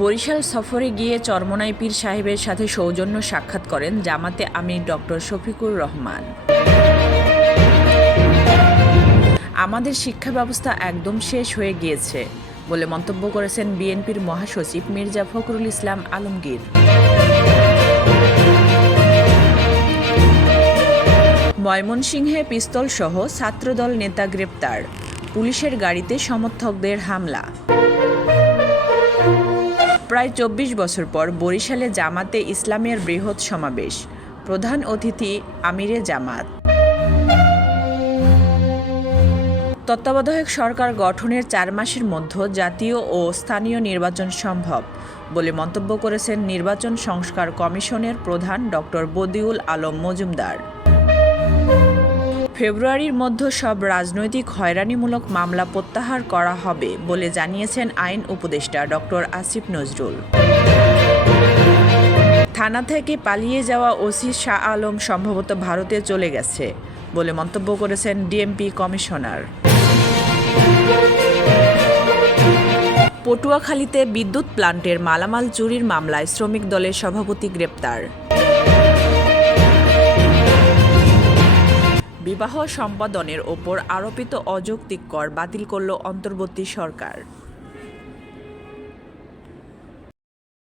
বরিশাল সফরে গিয়ে চরমোনাই পীর সাহেবের সাথে সৌজন্য সাক্ষাৎ করেন জামাতে আমির ডক্টর শফিকুর রহমান। আমাদের শিক্ষা ব্যবস্থা একদম শেষ হয়ে গিয়েছে বলে মন্তব্য করেছেন বিএনপির মহাসচিব মির্জা ফখরুল ইসলাম আলমগীর। ময়মনসিংহে পিস্তলসহ ছাত্রদল নেতা গ্রেপ্তার, পুলিশের গাড়িতে সমর্থকদের হামলা। প্রায় ২৪ বছর পর বরিশালে জামাতে ইসলামের বৃহৎ সমাবেশ, প্রধান অতিথি আমিরে জামাত। তত্ত্বাবধায়ক সরকার গঠনের ৪ মাসের মধ্যে জাতীয় ও স্থানীয় নির্বাচন সম্ভব বলে মন্তব্য করেছেন নির্বাচন সংস্কার কমিশনের প্রধান ডক্টর বদিউল আলম মজুমদার। ফেব্রুয়ারির মধ্যে সব রাজনৈতিক হয়রানিমূলক মামলা প্রত্যাহার করা হবে বলে জানিয়েছেন আইন উপদেষ্টা ডক্টর আসিফ নজরুল। থানা থেকে পালিয়ে যাওয়া ওসি শাহ আলম সম্ভবত ভারতে চলে গেছে বলে মন্তব্য করেছেন ডিএমপি কমিশনার। পটুয়াখালীতে বিদ্যুৎ প্লান্টের মালামাল চুরির মামলায় শ্রমিক দলের সভাপতি গ্রেপ্তার। বিবাহ সম্পাদনের ওপর আরোপিত অযৌক্তিক কর বাতিল করল অন্তর্বর্তী সরকার।